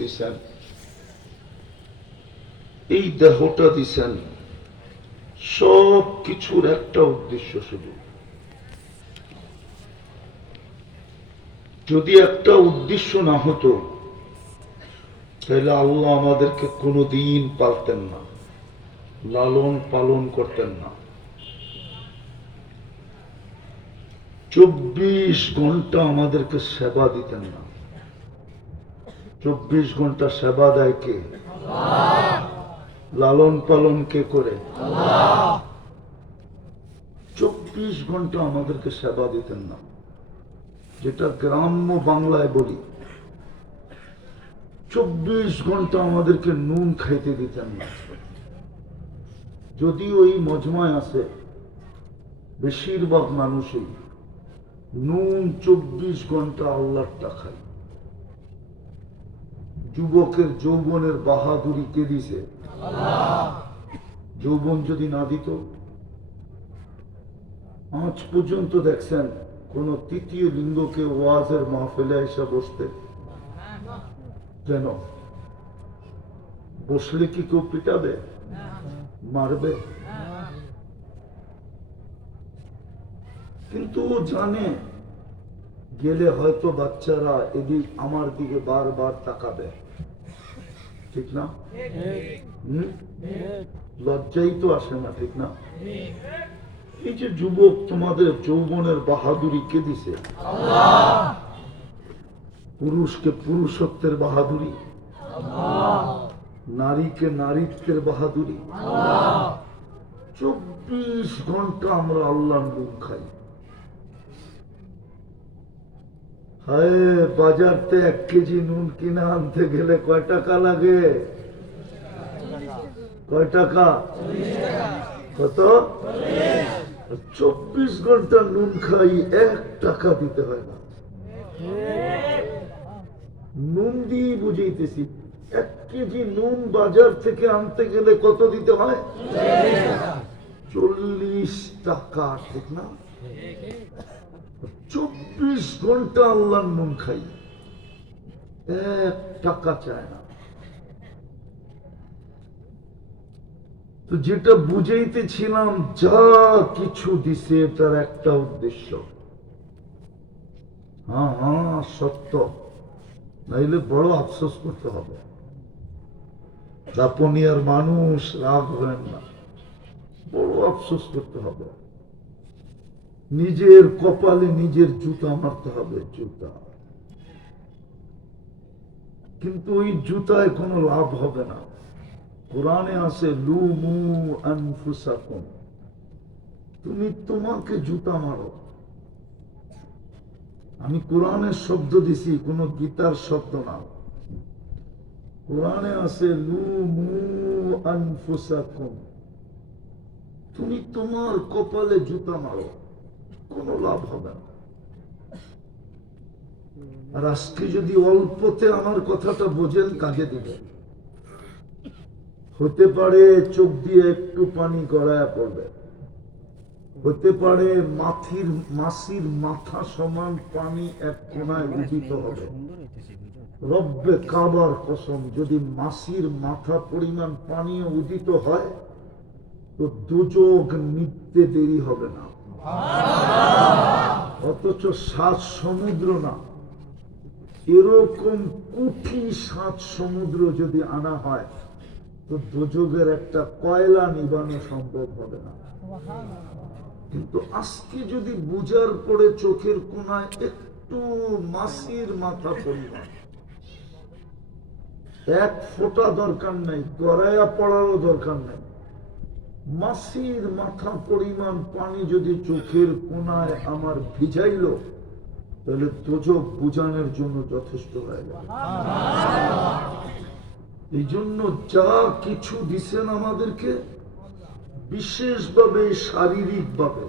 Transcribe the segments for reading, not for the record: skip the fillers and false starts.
দিছেন, এই দেহটা দিছেন, সব কিছুর একটা উদ্দেশ্য শুধু। যদি একটা উদ্দেশ্য না হতো তাহলে আল্লাহ আমাদেরকে কোনোদিন পালতেন না, লালন পালন করতেন না। 24 ঘন্টা আমাদেরকে সেবা দিতেন না। 24 ঘন্টা সেবা দেয় কে? লালন পালন কে করে? 24 ঘন্টা আমাদেরকে সেবা দিতেন না, যেটা গ্রাম্য বাংলায় বলি। 24 ঘন্টা আমাদেরকে নুন খাইতে দিতেন না। যদি ওই মজমায় আছে বেশিরভাগ মানুষই নুন 24 ঘন্টা আল্লাহটা খায়। যুবকের যৌবনের বাহাদুরি কে দিছে? যৌবন যদি না দিত, আজ পর্যন্ত দেখছেন কোন তৃতীয় লিঙ্গকে ওয়াজের মাহফিলে এসে বসতে? কেন? বসলে কি কেউ পিটাবে, মারবে? কিন্তু ও জানে গেলে হয়তো বাচ্চারা এদিক আমার দিকে বারবার তাকাবে, ঠিক না? লজ্জাই তো আসে না, ঠিক না? এই যে যুবক, তোমাদের যৌবনের বাহাদুরি কে দিছে? পুরুষকে পুরুষত্বের বাহাদুরি, নারীকে নারীত্বের বাহাদুরি। 24 ঘন্টা আমরা আল্লাহর নুন খাই। হায়, বাজারতে 1 কেজি নুন কিনে আনতে গেলে কয় টাকা লাগে? কয় টাকা? কত? 24 ঘন্টা নুন খাই, 1 টাকা দিতে হয় না। নুন দিয়ে বুঝাইতেছি, 1 কেজি নুন বাজার থেকে আনতে গেলে কত দিতে হয়? 40 টাকা, ঠিক না? 24 ঘন্টা আল্লাহর নুন খাই, 1 টাকা চায় না। তো যেটা বুঝাইতেছিলাম, যা কিছু দিছে তার একটা উদ্দেশ্য। হ্যাঁ হ্যাঁ, সত্য, নাইলে বড় আফসোস করতে হবে। জাপানিয়ার মানুষ, রাগ হবেন না, বড় আফসোস করতে হবে। নিজের কপালে নিজের জুতা মারতে হবে, জুতা। কিন্তু ওই জুতায় কোনো লাভ হবে না। কোরআনে আছে লুমু আনফুসাকুম, তুমি তোমাকে জুতা মারো। আমি কোরআনের শব্দ দিছি, কোন গীতার শব্দ না। কোরআনে আছে লুমু আনফুসাকুম, তুমি তোমার কপালে জুতা মারো, কোনো লাভ হবে না। আর আজকে যদি অল্পতে আমার কথাটা বোঝেন, কাজে দিবে। হতে পারে চোখ দিয়ে একটু পানি গড়ায় পড়বে, হতে পারে মাছির মাথা সমান পানি এক কোনায় উদিত হবে। রব্বে কাবার কসম, যদি মাছির মাথা পরিমাণ পানি উদিত হয় তো দুযোগ নিতে দেরি হবে না। অথচ 7 সমুদ্র না, এরকম কোটি 7 সমুদ্র যদি আনা হয় তো দুযোগের একটা কয়লা নিবানো সম্ভব হবে না। কিন্তু আজকে যদি বুঝার পরে চোখের কোনায় একটু মাছির মাথা পরিমাণ, 1 ফোঁটা দরকার নাই, গড়াইয়া পড়ারও দরকার নাই, মাছির মাথা পরিমাণ পানি যদি চোখের কোনায় আমার ভিজাইল, তাহলে দুযোগ বুঝানোর জন্য যথেষ্ট হয়ে যাবে। এই জন্য যা কিছু দিছেন আমাদেরকে, বিশেষভাবে শারীরিকভাবে,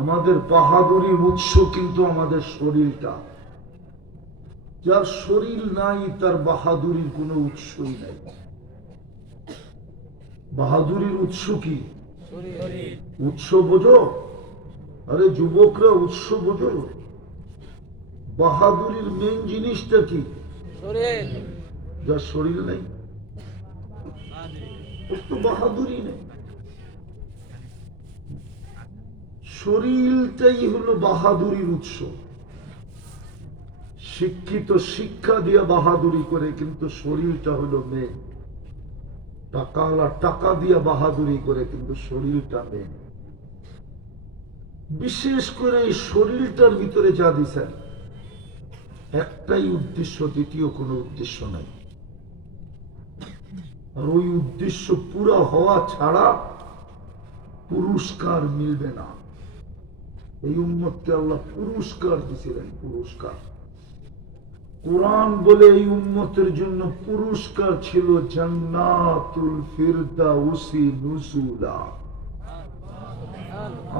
আমাদের বাহাদুরির উৎস কিন্তু আমাদের শরীরটা। যার শরীর নাই তার বাহাদুরির কোনো উৎসই নাই। বাহাদুরির উৎস কি? উৎস বোঝো? আরে যুবকরা, উৎস বোঝো? বাহাদুরির মেন জিনিসটা কি? যার শরীর নেই ওর তো বাহাদুরি নেই। শরীরটাই হলো বাহাদুরির উৎস। শিক্ষিত শিক্ষা দিয়ে বাহাদুরি করে, কিন্তু শরীরটা হলো মেয়ে। টাকাওয়ালা টাকা দিয়ে বাহাদুরি করে, কিন্তু শরীরটা মেয়ে। বিশেষ করে এই শরীরটার ভিতরে যা দিছেন একটাই উদ্দেশ্য, দ্বিতীয় কোনো উদ্দেশ্য নাই। আর ওই উদ্দেশ্য পুরা হওয়া ছাড়া পুরস্কার মিলবে না। এই উম্মতকে আল্লাহ পুরস্কার দিয়েছিলেন, পুরস্কার। কোরআন বলে এই উম্মতের জন্য পুরস্কার ছিল জান্নাতুল ফিরদাউসি নুজুলা।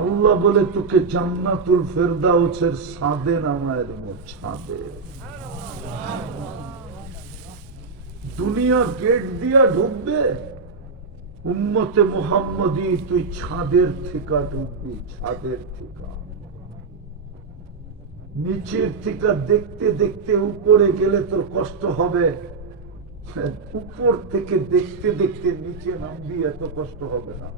আল্লাহ বলে তোকে জান্নাতুল ফিরদাউসের ছাদে নামায় দেব, ছাদে। দুনিয়া গেট দিয়া ঢুকবে, উম্মতে মুহাম্মদী তুই ছাদের থেকে ঢুকবি, ছাদের থেকে। নিচের থেকে দেখতে দেখতে উপরে গেলে তোর কষ্ট হবে, উপর থেকে দেখতে দেখতে নিচে নামবি, এত কষ্ট হবে না।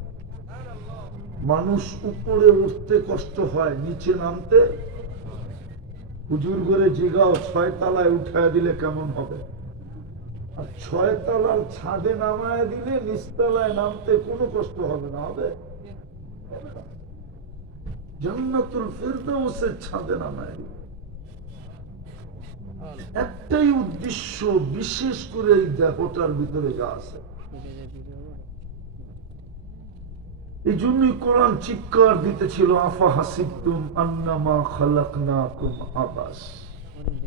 মানুষ উপরে উঠতে কষ্ট হয়, নিচে নামতে। হুজুর করে জিগাও 6 তলায় উঠায় দিলে কেমন হবে, আর 6 তলার ছাদে নামায় দিলে নিচতলায় নামতে কোনো কষ্ট হবে না, হবে? জান্নাতুল ফিরদাউসের ছাদে নামায় দিলে। একটাই উদ্দেশ্য, বিশেষ করে এই দেহটার ভিতরে যা আছে। এই জন্যই কোরআন চিৎকার দিতেছিল, আফা হাসিবতুম আন্নামা খালাকনাকুম আবাস।